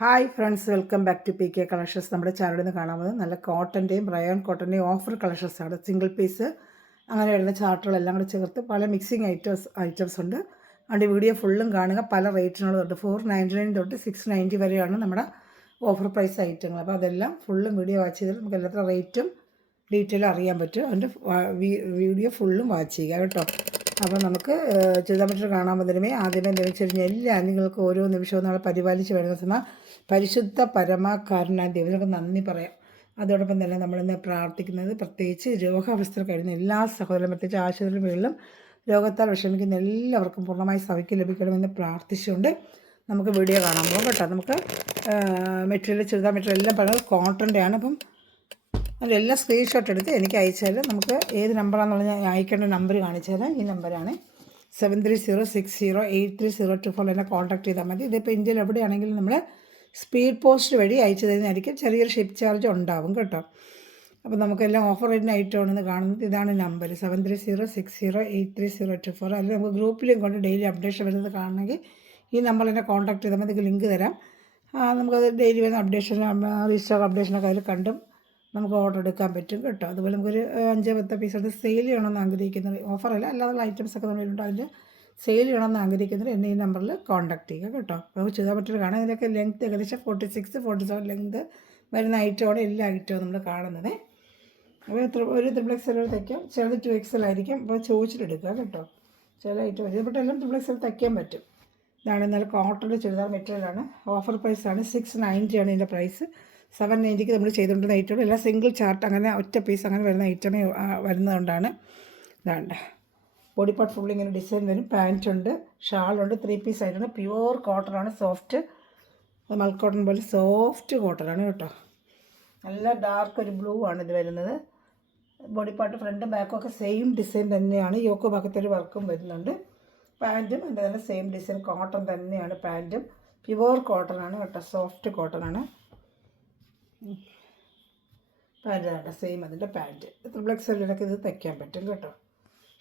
Hi friends, welcome back to PK collections. നമ്മുടെ ചാനലിൽ നിന്ന് കാണാൻ പോകുന്നത് നല്ല കോട്ടൻ്റെയും റയോൺ കോട്ടൻ്റെയും ഓഫർ കളക്ഷൻസാണ്. സിംഗിൾ പീസ് അങ്ങനെ വരുന്ന ചാർട്ടുകളെല്ലാം കൂടി ചേർത്ത് പല മിക്സിങ് ഐറ്റംസ് ഉണ്ട്. അതിൻ്റെ വീഡിയോ ഫുള്ളും കാണുക. പല റേറ്റിനുള്ളത് തൊട്ട് 499 തൊട്ട് 690 വരെയാണ് നമ്മുടെ ഓഫർ പ്രൈസ് ഐറ്റങ്ങൾ. അപ്പോൾ അതെല്ലാം ഫുള്ളും വീഡിയോ വാച്ച് ചെയ്തിട്ട് നമുക്ക് എല്ലാത്ത റേറ്റും ഡീറ്റെയിലും അറിയാൻ പറ്റും. അതിൻ്റെ വീഡിയോ ഫുള്ളും വാച്ച് ചെയ്യുക കേട്ടോ. അപ്പോൾ നമുക്ക് ചുരിദാർ മെറ്റീരിയൽ കാണാൻ വന്നതിനുമേ ആദ്യമേ ലഭിച്ചു കഴിഞ്ഞാൽ എല്ലാ അനിങ്ങൾക്ക് ഓരോ നിമിഷവും നാളെ പരിപാലിച്ച് വരുന്ന പരിശുദ്ധ പരമാകാരനായ ദൈവങ്ങൾക്ക് നന്ദി പറയാം. അതോടൊപ്പം തന്നെ നമ്മളിന്ന് പ്രാർത്ഥിക്കുന്നത് പ്രത്യേകിച്ച് രോഗാവസ്ഥ കഴിയുന്ന എല്ലാ സഹോദരനും, പ്രത്യേകിച്ച് ആശുപത്രികളിലും രോഗത്താൽ വിഷമിക്കുന്ന എല്ലാവർക്കും പൂർണ്ണമായി സൗഖ്യം ലഭിക്കണമെന്ന് പ്രാർത്ഥിച്ചുകൊണ്ട് നമുക്ക് വീഡിയോ കാണാൻ പോകും കേട്ടോ. നമുക്ക് മെറ്റീരിയൽ ചുരിദാർ മെറ്റീരിയൽ എല്ലാം പറയുന്നത് കോട്ടൻ്റെയാണ്. അപ്പം അതിലെല്ലാം സ്ക്രീൻഷോട്ട് എടുത്ത് എനിക്ക് അയച്ചാൽ നമുക്ക് ഏത് നമ്പറാണെന്നുള്ള ഞാൻ അയക്കേണ്ട നമ്പർ കാണിച്ചു തരാം. ഈ നമ്പറാണ് 7306083024. എന്നെ കോൺടാക്ട് ചെയ്താൽ മതി. ഇതിപ്പോൾ ഇന്ത്യയിൽ എവിടെയാണെങ്കിലും നമ്മൾ സ്പീഡ് പോസ്റ്റ് വഴി അയച്ചു തരുന്നതായിരിക്കും. ചെറിയൊരു ഷിപ്പ് ചാർജ് ഉണ്ടാവും കേട്ടോ. അപ്പോൾ നമുക്കെല്ലാം ഓഫർ റേറ്റിന് ഐറ്റമാണെന്ന് കാണുന്നത്. ഇതാണ് നമ്പർ 7306083024. അല്ലെങ്കിൽ നമുക്ക് ഗ്രൂപ്പിലും കൊണ്ട് ഡെയിലി അപ്ഡേഷൻ വരുന്നത് കാണണമെങ്കിൽ ഈ നമ്പറിൽ എന്നെ കോൺടാക്ട് ചെയ്താൽ മതി. ലിങ്ക് തരാം. നമുക്കത് ഡെയിലി വരുന്ന അപ്ഡേഷൻ, റീസ്റ്റോക്ക് അപ്ഡേഷനൊക്കെ അതിൽ കണ്ടും നമുക്ക് ഓർഡർ എടുക്കാൻ പറ്റും കേട്ടോ. അതുപോലെ നമുക്കൊരു 5-10 പീസ് എടുത്ത് സെയിൽ ചെയ്യണമെന്ന് ആഗ്രഹിക്കുന്നത്, ഓഫറല്ല അല്ലാതെ ഐറ്റംസൊക്കെ നമ്മളുണ്ട്, അതിൻ്റെ സെയിൽ ചെയ്യണമെന്ന് ആഗ്രഹിക്കുന്നത് എന്നെ ഈ നമ്പറിൽ കോൺടാക്ട് ചെയ്യുക കേട്ടോ. നമുക്ക് ചെയ്താൽ പറ്റുന്ന കാണാം. ഇതിനൊക്കെ ലെങ്ത്ത് ഏകദേശം 46-47 ലെങ്ത്ത് വരുന്ന ഐറ്റമാണ് എല്ലാ ഐറ്റവും നമ്മൾ കാണുന്നത്. അപ്പോൾ ഒരു XXL തയ്ക്കാം, ചിലത് 2XL ആയിരിക്കും. അപ്പോൾ ചോദിച്ചിട്ടെടുക്കുക കേട്ടോ. ചില ഐറ്റം ഇതിൽപ്പെട്ട എല്ലാം XXL തയ്ക്കാൻ പറ്റും. ഇതാണ് നല്ല കോട്ടൺ ചുരിദാർ മെറ്റീരിയലാണ്. ഓഫർ പ്രൈസാണ് 690 ആണ് ഇതിൻ്റെ പ്രൈസ്. 790 നമ്മൾ ചെയ്തുകൊണ്ടിരുന്ന ഐറ്റം എല്ലാം സിംഗിൾ ചാർട്ട്, അങ്ങനെ ഒറ്റ പീസ് അങ്ങനെ വരുന്ന ഐറ്റമേ വരുന്നതുകൊണ്ടാണ്. ഇതാണ്ട് ബോഡി പാർട്ട് ഫുൾ ഇങ്ങനെ ഡിസൈൻ വരും. പാൻറ്റുണ്ട്, ഷാളുണ്ട്. 3 പീസ് ആയിട്ടാണ്. പ്യുവർ കോട്ടണാണ്. സോഫ്റ്റ് മൽ കോട്ടൺ പോലെ സോഫ്റ്റ് കോട്ടണാണ് കേട്ടോ. നല്ല ഡാർക്ക് ഒരു ബ്ലൂ ആണ് ഇത് വരുന്നത്. ബോഡി പാർട്ട് ഫ്രണ്ടും ബാക്കും ഒക്കെ സെയിം ഡിസൈൻ തന്നെയാണ്. യോക്ക് ഭാഗത്തൊരു വർക്കും വരുന്നുണ്ട്. പാൻറ്റും എൻ്റെ തന്നെ സെയിം ഡിസൈൻ കോട്ടൺ തന്നെയാണ്. പാൻറ്റും പ്യുവർ കോട്ടണാണ് കേട്ടോ. സോഫ്റ്റ് കോട്ടണാണ്. പാൻറ്റ് കേട്ടോ സെയിം അതിൻ്റെ പാൻറ്റ്. XXLിനൊക്കെ ഇത് തയ്ക്കാൻ പറ്റും കേട്ടോ.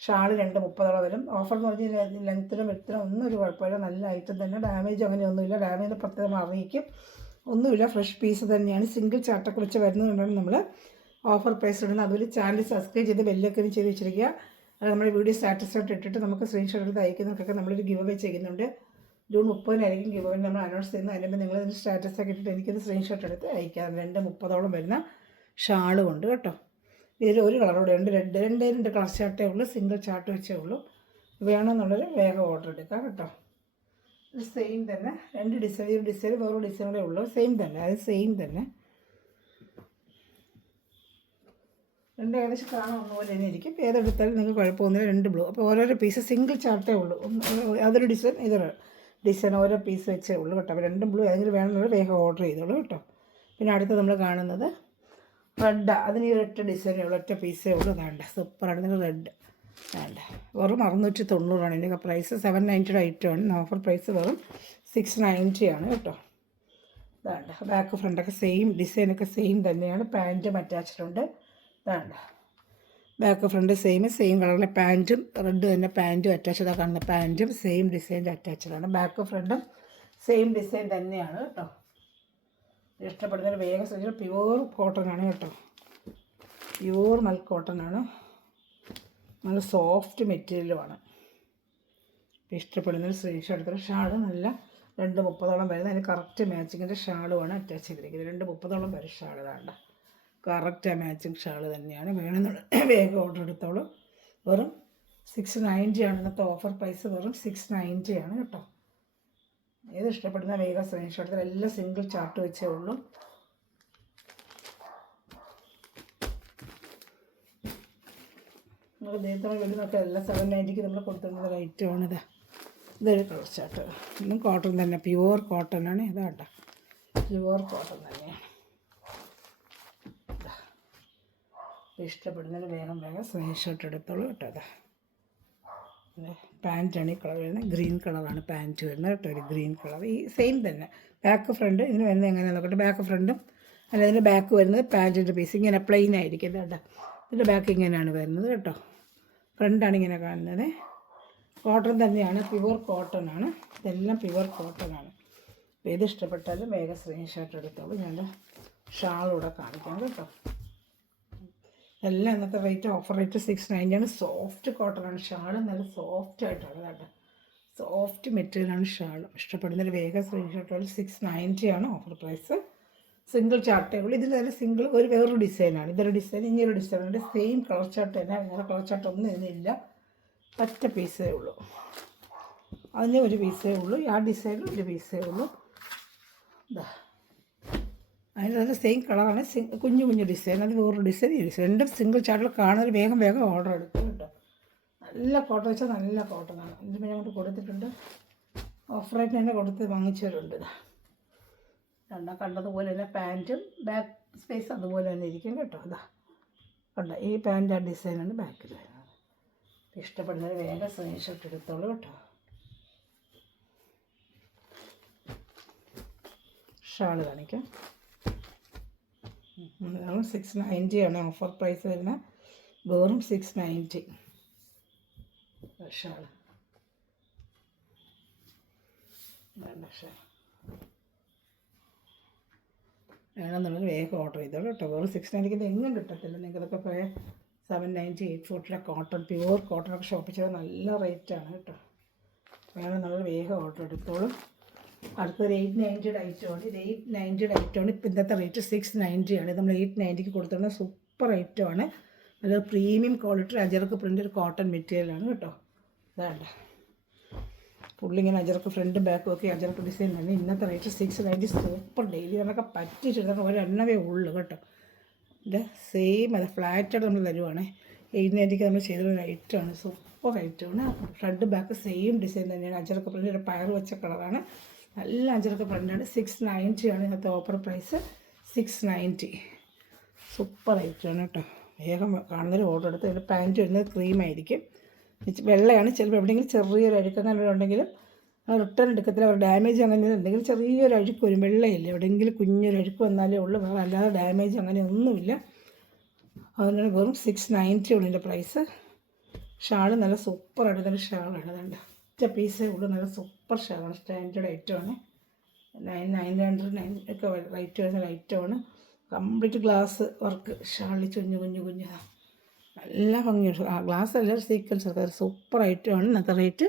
ഷാള് 230 വരും. ഓഫർ എന്ന് പറഞ്ഞാൽ ലെങ്ത്തിനും വെത്തിനും ഒന്നും ഒരു കുഴപ്പമില്ല. നല്ല ഐറ്റം തന്നെ. ഡാമേജ് അങ്ങനെയൊന്നുമില്ല. ഡാമേജ് പ്രത്യേകം അറിയിക്കും. ഒന്നുമില്ല. ഫ്രഷ് പീസ് തന്നെയാണ്. സിംഗിൾ ചാർട്ടൊക്കെ വെച്ച് വരുന്നതുകൊണ്ടാണ് നമ്മൾ ഓഫർ പ്രൈസ് ഇടുന്നത്. അതുപോലെ ചാനൽ സബ്സ്ക്രൈബ് ചെയ്ത് ബെല്ലൊക്കെ ചെയ്ത് വെച്ചിരിക്കുക. അത് നമ്മുടെ വീഡിയോ സ്റ്റാറ്റസായിട്ട് ഇട്ടിട്ട് നമുക്ക് സ്ക്രീൻഷോട്ട് എടുത്ത് അയക്കുന്നവർക്കൊക്കെ നമ്മളൊരു ഗിവ് അവേ ചെയ്യുന്നുണ്ട്. ജൂൺ 30-നായിരിക്കും ഗിവ് അവേ നമ്മൾ അനൗൺസ് ചെയ്യുന്നത്. അതിൻ്റെ നിങ്ങൾ ഇതിൻ്റെ സ്റ്റാറ്റസൊക്കെ ഇട്ടിട്ട് എനിക്കത് സ്ക്രീൻഷോട്ട് എടുത്ത് അയക്കാം. 230 വരുന്ന ഷാളും ഉണ്ട് കേട്ടോ. ഇതിൽ ഒരു കളറോടെ ഉണ്ട്. രണ്ട് കളർ ചാർട്ടേ ഉള്ളൂ. സിംഗിൾ ചാർട്ട് വെച്ചേ ഉള്ളൂ. വേണമെന്നുള്ളൊരു വേഗം ഓർഡർ എടുക്കാം കേട്ടോ. ഇത് സെയിം തന്നെ. 2 ഡിസൈൻ, ഈ ഡിസൈൻ വേറെ ഡിസൈനോടെ ഉള്ളൂ. സെയിം തന്നെ, അത് സെയിം തന്നെ. രണ്ട് ഏകദേശം കാണാൻ ഒന്നുപോലെ തന്നെ ഇരിക്കും. ഏതെടുത്താലും നിങ്ങൾക്ക് കുഴപ്പമൊന്നുമില്ല. 2 ബ്ലൂ. അപ്പോൾ ഓരോരോ പീസ് സിംഗിൾ ചാർട്ടേ ഉള്ളൂ. അതൊരു ഡിസൈൻ, ഇതൊരു ഡിസൈൻ, ഓരോ പീസ് വെച്ചേ ഉള്ളൂ കേട്ടോ. അപ്പോൾ 2 ബ്ലൂ ഏതെങ്കിലും വേണമെന്നുള്ള വേഗം ഓർഡർ ചെയ്തോളൂ കേട്ടോ. പിന്നെ അടുത്ത് നമ്മൾ കാണുന്നത് റെഡാണ്. അതിന് ഈ ഒറ്റ ഡിസൈനേ ഉള്ളൂ, ഒറ്റ പീസേ ഉള്ളൂ. വേണ്ട, സൂപ്പറാണ്. നിങ്ങൾ റെഡ് വേണ്ട. വെറും 690 ഇതിൻ്റെ പ്രൈസ്. 790 ഐറ്റമാണ്. ഓഫർ പ്രൈസ് വെറും 690 ആണ് കേട്ടോ. വേണ്ട. ബാക്ക് ഫ്രണ്ടൊക്കെ സെയിം ഡിസൈനൊക്കെ സെയിം തന്നെയാണ്. പാൻറ്റും അറ്റാച്ച്ഡുണ്ട്. വേണ്ട. ബാക്ക് ഫ്രണ്ട് സെയിം കളറിലെ പാൻറ്റും റെഡ് തന്നെ പാൻറ്റും അറ്റാച്ച്ഡാണ് കാണുന്നത്. പാൻറ്റും സെയിം ഡിസൈൻ്റെ അറ്റാച്ച്ഡാണ്. ബാക്ക് ഫ്രണ്ടും സെയിം ഡിസൈൻ തന്നെയാണ് കേട്ടോ. ഇഷ്ടപ്പെടുന്നതിന് വേഗം ശ്രദ്ധിച്ചാൽ പ്യുവർ കോട്ടനാണ് കേട്ടോ. പ്യുവർ മൽ കോട്ടനാണ്. നല്ല സോഫ്റ്റ് മെറ്റീരിയലുമാണ്. ഇഷ്ടപ്പെടുന്നതിന് സ്ക്രീൻഷോട്ട് എടുത്തിട്ട് ഷാള് നല്ല 230 വരുന്നത്. അതിന് കറക്റ്റ് മാച്ചിങ്ങിൻ്റെ ഷാളുമാണ് അറ്റാച്ച് ചെയ്തിരിക്കുന്നത്. 230 വരും ഷാള്. വേണ്ട, കറക്റ്റ് മാച്ചിങ് ഷാള് തന്നെയാണ്. വേണമെന്നുള്ള വേഗം ഓർഡർ എടുത്തോളൂ. വെറും 690 ആണ് ഇന്നത്തെ ഓഫർ പ്രൈസ്. വെറും 690 ആണ് കേട്ടോ. ഏത് ഇഷ്ടപ്പെടുന്ന വേഗം സ്ക്രീൻഷോട്ട് എടുത്താൽ എല്ലാം സിംഗിൾ ചാർട്ട് വെച്ചേ ഉള്ളൂ. നമ്മൾ നേരത്തെ വരുന്നൊക്കെ എല്ലാം 790 നമ്മൾ കൊടുത്തിരുന്ന ഒരു ഐറ്റമാണിത്. ഇതൊരു കളർ ചാർട്ട്. ഇന്നും കോട്ടൺ തന്നെ, പ്യുവർ കോട്ടനാണ്. ഇതാട്ടോ, പ്യുവർ കോട്ടൺ തന്നെയാണ്. ഇഷ്ടപ്പെടുന്നതിന് വേഗം സ്ക്രീൻഷോട്ട് എടുത്തോളൂ കേട്ടോ. അതാ പാൻറ്റാണ് ഈ കളർ വരുന്നത്. ഗ്രീൻ കളറാണ് പാൻറ്റ് വരുന്നത് കേട്ടോ. ഒരു ഗ്രീൻ കളർ. ഈ സെയിം തന്നെ. ബാക്ക് ഫ്രണ്ട് ഇതിന് വരുന്നത് എങ്ങനെയാണെന്ന് നോക്കട്ടെ. ബാക്ക് ഫ്രണ്ടും അല്ല, ഇതിൻ്റെ ബാക്ക് വരുന്നത് പാൻറ്റിൻ്റെ പീസ് ഇങ്ങനെ പ്ലെയിൻ ആയിരിക്കും കേട്ടോ. ഇതിൻ്റെ ബാക്ക് ഇങ്ങനെയാണ് വരുന്നത് കേട്ടോ. ഫ്രണ്ടാണ് ഇങ്ങനെ കാണുന്നത്. കോട്ടൺ തന്നെയാണ്. പ്യുവർ കോട്ടൺ ആണ്. ഇതെല്ലാം പ്യുവർ കോട്ടൺ ആണ്. അപ്പോൾ ഇത് ഇഷ്ടപ്പെട്ടാലും വേഗം സ്ക്രീൻഷോട്ട് എടുത്തോളൂ. ഞാൻ ഷാളൂടെ കാണിക്കാം കേട്ടോ. എല്ലാം ഇന്നത്തെ റേറ്റ് ഓഫർ റേറ്റ് 690 ആണ്. സോഫ്റ്റ് കോട്ടനാണ് ഷാൾ, നല്ല സോഫ്റ്റ് ആയിട്ടാണ് കേട്ടോ. സോഫ്റ്റ് മെറ്റീരിയലാണ് ഷാൾ. ഇഷ്ടപ്പെടുന്നൊരു വേഗം സ്ക്രീൻഷോട്ടുകൾ. 690 ആണ് ഓഫർ പ്രൈസ്. സിംഗിൾ ചാർട്ടേ ഉള്ളൂ. ഇതിൽ തന്നെ സിംഗിൾ വേറൊരു ഡിസൈനാണ്. ഇതൊരു ഡിസൈൻ, ഇനിയൊരു ഡിസൈനുണ്ട്. സെയിം കളർ ചാർട്ട് തന്നെ, വേറെ കളർ ചാർട്ട് ഒന്നും ഇതിനില്ല. ഒറ്റ പീസേ ഉള്ളൂ. അതിന് ഒരു പീസേ ഉള്ളൂ. ആ ഡിസൈനിൽ ഒരു പീസേ ഉള്ളൂ. ഇതാ അതിന് തന്നെ സെയിം കളറാണ്. കുഞ്ഞു കുഞ്ഞു ഡിസൈൻ, അത് വേറൊരു ഡിസൈൻ, ഈ ഡിസൈൻ. രണ്ടും സിംഗിൾ ചാർട്ടിൽ കാണുന്നത് വേഗം ഓർഡർ എടുക്കും കേട്ടോ. നല്ല കോട്ടൺ വെച്ചാൽ നല്ല കോട്ടണാണ്. ഇതിന് ഞാൻ കൊണ്ട് കൊടുത്തിട്ടുണ്ട്. ഓഫർ റേറ്റ് തന്നെ കൊടുത്ത് വാങ്ങിച്ചവരുണ്ട്. രണ്ടാം കണ്ടതുപോലെ തന്നെ പാൻറ്റും ബാക്ക് സ്പേസ് അതുപോലെ തന്നെ ഇരിക്കും കേട്ടോ. ഇതാ കണ്ട, ഈ പാൻറ്റ് ആ ഡിസൈനാണ് ബാക്കിൽ വരുന്നത്. ഇഷ്ടപ്പെടുന്നത് വേഗം സ്ക്രീൻഷോട്ട് എടുത്തോളൂ കേട്ടോ. ഷാള് കാണിക്കാം. 690 ആണ് ഓഫർ പ്രൈസ് വരുന്നത്. വെറും 690 ഷാള്. വേണമെന്നുള്ളത് വേഗം ഓർഡർ ചെയ്തോളൂ കേട്ടോ. വെറും 690 എങ്ങും കിട്ടത്തില്ല. നിങ്ങൾക്കൊക്കെ പോയ 790, 840 കോട്ടൺ, പ്യുവർ കോട്ടണൊക്കെ ഷോപ്പിൽ ചെയ്താൽ നല്ല റേറ്റാണ് കേട്ടോ. വേണമെന്നുള്ളത് വേഗം ഓർഡർ എടുത്തോളൂ. അടുത്തൊരു 890 ഐറ്റമാണ്. ഇത് 890 ഐറ്റമാണ്. ഇപ്പം ഇന്നത്തെ റേറ്റ് 690 ആണ്. നമ്മൾ 890 കൊടുത്തിരുന്നത് സൂപ്പർ ഐറ്റമാണ്. അത് പ്രീമിയം ക്വാളിറ്റി അജർക്ക് പ്രിൻ്റ് ഒരു കോട്ടൺ മെറ്റീരിയലാണ് കേട്ടോ. അതാണ്ട് പുള്ളിങ്ങനെ അജർക്ക് ഫ്രണ്ടും ബാക്കും ഒക്കെ അജർക്ക് ഡിസൈൻ തന്നെ. ഇന്നത്തെ റേറ്റ് 690. സൂപ്പർ ഡെയിലി എന്നൊക്കെ പറ്റിച്ചെടുത്താൽ ഒരെണ്ണവേ ഉള്ളൂ കേട്ടോ. ഇതിൻ്റെ സെയിം അത് ഫ്ലാറ്റായിട്ട് നമ്മൾ തരുവാണ്. 890 നമ്മൾ ചെയ്തൊരു ഐറ്റമാണ്. സൂപ്പർ ഐറ്റമാണ്. ഫ്രണ്ട് ബാക്ക് സെയിം ഡിസൈൻ തന്നെയാണ്. അജർക്ക് പ്രിൻ്റ് ഒരു പയർ വെച്ച കളറാണ്. നല്ല അജർക്ക് പ്രിൻ്റാണ്. 690 ആണ് ഇന്നത്തെ ഓഫർ പ്രൈസ്. 690 സൂപ്പർ ഐറ്റമാണ് കേട്ടോ. വേഗം കാണുന്നൊരു ഓർഡർ എടുത്ത്. ഇതിൻ്റെ പാൻറ്റ് വരുന്നത് ക്രീമായിരിക്കും, വെള്ളയാണ്. ചിലപ്പോൾ എവിടെയെങ്കിലും ചെറിയൊരു അഴുക്കെങ്ങനെ ഉണ്ടെങ്കിലും റിട്ടേൺ എടുക്കത്തില്ല. അവർ ഡാമേജ് അങ്ങനെ എന്തെങ്കിലും ചെറിയൊരു അഴുക്ക് വരും. വെള്ളയില്ല, എവിടെയെങ്കിലും കുഞ്ഞൊരു അഴുക്ക് വന്നാലേ ഉള്ളൂ. വേറെ അല്ലാതെ ഡാമേജ് അങ്ങനെ ഒന്നുമില്ല. അതുകൊണ്ടാണ് വെറും 690 ഉള്ളൂ ഇതിൻ്റെ പ്രൈസ്. ഷാള് നല്ല സൂപ്പർ ആയിട്ട് ഷാളാണ്. അതുകൊണ്ട് ഒറ്റ പീസേ ഉള്ളൂ. നല്ല സൂപ്പർ ഷാളാണ്. സ്റ്റാൻഡേർഡ് ഐറ്റമാണ്. 900 ഒക്കെ റേറ്റ് വരുന്ന ഐറ്റമാണ്. കംപ്ലീറ്റ് ഗ്ലാസ് വർക്ക് ഷാളിൽ കുഞ്ഞു നല്ല ഭംഗിയുണ്ട്. ഗ്ലാസ് അല്ല, സീക്വൻസ് ഒക്കെ സൂപ്പർ ഐറ്റമാണ്. ഇന്നത്തെ റേറ്റ്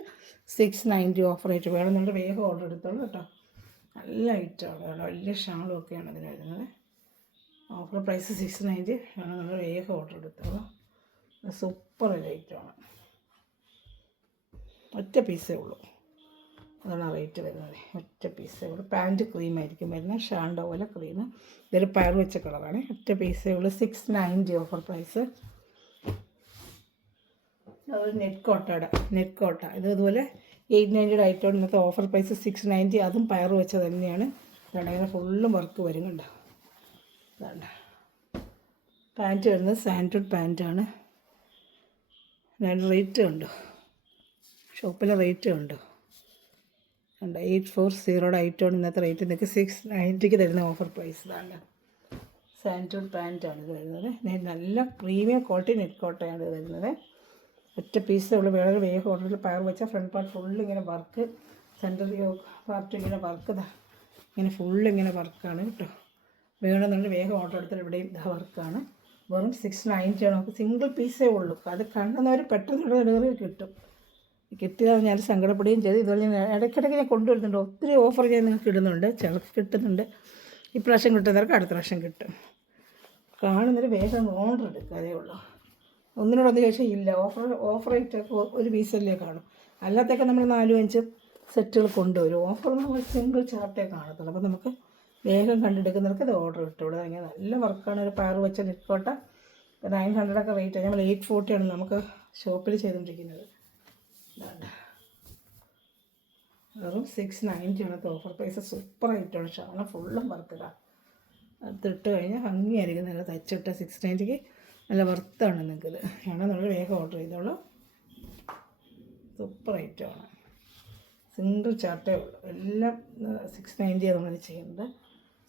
690 ഓഫർ റേറ്റ്. വേണമെന്നുണ്ട് വേഗം ഓർഡർ എടുത്തോളൂ കേട്ടോ. നല്ല ഐറ്റമാണ്. വലിയ ഷാളും ഒക്കെയാണ് ഇതിന് വരുന്നത്. Offer price 690. വേണമെന്നുണ്ട് വേഗം ഓർഡർ എടുത്തോളൂ. സൂപ്പർ ഒരു ഐറ്റമാണ്. ഒറ്റ പീസേ ഉള്ളൂ. അതാണ് റേറ്റ് വരുന്നത്. ഒറ്റ പീസേ ഉള്ളൂ. പാൻറ്റ് ക്രീമായിരിക്കും വരുന്നത്. ഷാളിൻ്റെ പോലെ ക്രീം. ഇതൊരു പയർ വെച്ച കളറാണ്. ഒറ്റ പീസേ ഉള്ളൂ. 690 ഓഫർ പ്രൈസ്. അതൊരു നെറ്റ് കോട്ട ഇത് ഇതുപോലെ 890 ഐറ്റമാണ്. ഇന്നത്തെ ഓഫർ പ്രൈസ് 690. അതും പയർ വെച്ച തന്നെയാണ്. ഇങ്ങനെ ഫുള്ളും വർക്ക് വരുന്നുണ്ട്. അതാണ് പാൻറ്റ് വരുന്നത്. സാൻഡ്വുഡ് പാൻറ്റാണ്. റേറ്റ് ഉണ്ടോ ഷോപ്പിലെ റേറ്റ് ഉണ്ടോ? 840 ഐറ്റമാണ് ഇന്നത്തെ റേറ്റ്. നിങ്ങൾക്ക് 690 തരുന്ന ഓഫർ പ്രൈസ്. ഇതാണ് സാൻഡ്വുഡ് പാൻറ്റാണ് ഇത് വരുന്നത്. നല്ല പ്രീമിയം ക്വാളിറ്റി നെറ്റ് കോട്ടയാണ് ഇത് വരുന്നത്. ഒറ്റ പീസേ ഉള്ളൂ. വേഗം ഓർഡറിൽ പയർ വെച്ചാൽ ഫ്രണ്ട് പാർട്ട് ഫുള്ള് ഇങ്ങനെ വർക്ക്, സെൻറ്റർ പാർട്ട് ഇങ്ങനെ വർക്ക്, ഇങ്ങനെ ഫുള്ള് ഇങ്ങനെ വർക്കാണ് കേട്ടോ. വേണമെന്നുണ്ടെങ്കിൽ വേഗം ഓർഡർ എടുത്തിട്ട് ഇവിടെയും ഇതാ വർക്കാണ്. വെറും 690 ആണ്. നമുക്ക് സിംഗിൾ പീസേ ഉള്ളൂ. അത് കണ്ടെന്നവർ പെട്ടെന്ന് ഡെലിവറി കിട്ടിയാൽ ഞാൻ സങ്കടപ്പെടുകയും ചെയ്തു. ഇതുപോലെ ഞാൻ ഇടയ്ക്കിടയ്ക്ക് ഞാൻ കൊണ്ടുവരുന്നുണ്ട്. ഒത്തിരി ഓഫർ ഞാൻ നിങ്ങൾക്ക് ഇടുന്നുണ്ട്. ചിലർക്ക് കിട്ടുന്നുണ്ട്. ഇപ്രാവശ്യം കിട്ടുന്നവർക്ക് അടുത്ത പ്രാവശ്യം കിട്ടും. കാണുന്നൊരു വേഗം ഓർഡർ എടുക്കുക, അതേ ഉള്ളൂ. ഒന്നിനോടൊന്ന് ചോദിച്ചാൽ ഇല്ല. ഓഫർ റേറ്റൊക്കെ ഒരു പീസല്ലേ കാണും. അല്ലാത്തൊക്കെ നമ്മൾ 4-5 സെറ്റുകൾ കൊണ്ടുവരും. ഓഫർ നമ്മൾ സിംഗിൾ ചാർട്ടേ കാണത്തുള്ളൂ. അപ്പോൾ നമുക്ക് വേഗം കണ്ടെടുക്കുന്നവർക്ക് ഇത് ഓർഡർ കിട്ടും. ഇവിടെ ഇങ്ങനെ നല്ല വർക്കാണ്. ഒരു പയർ വെച്ച നെറ്റ്കോട്ട 900 ഒക്കെ റേറ്റ്. നമ്മൾ 840 ആണ് നമുക്ക് ഷോപ്പിൽ ചെയ്തുകൊണ്ടിരിക്കുന്നത്. വെറും 690 ആണ് ഓഫർ പ്രൈസ്. സൂപ്പർ ഐറ്റമാണ്. ഷാള ഫുള്ളും വർക്കുക. അതിട്ട് കഴിഞ്ഞാൽ ഭംഗിയായിരിക്കും. നല്ല തച്ചിട്ട 690 നല്ല വർത്താണ് നിങ്ങൾക്കിത്. ആണെന്നുള്ളത് വേഗം ഓർഡർ ചെയ്തോളൂ. സൂപ്പർ ഐറ്റമാണ്. സിംഗിൾ ചാർട്ടേ ഉള്ളൂ. എല്ലാം 690 നമ്മൾ ചെയ്യുന്നത്.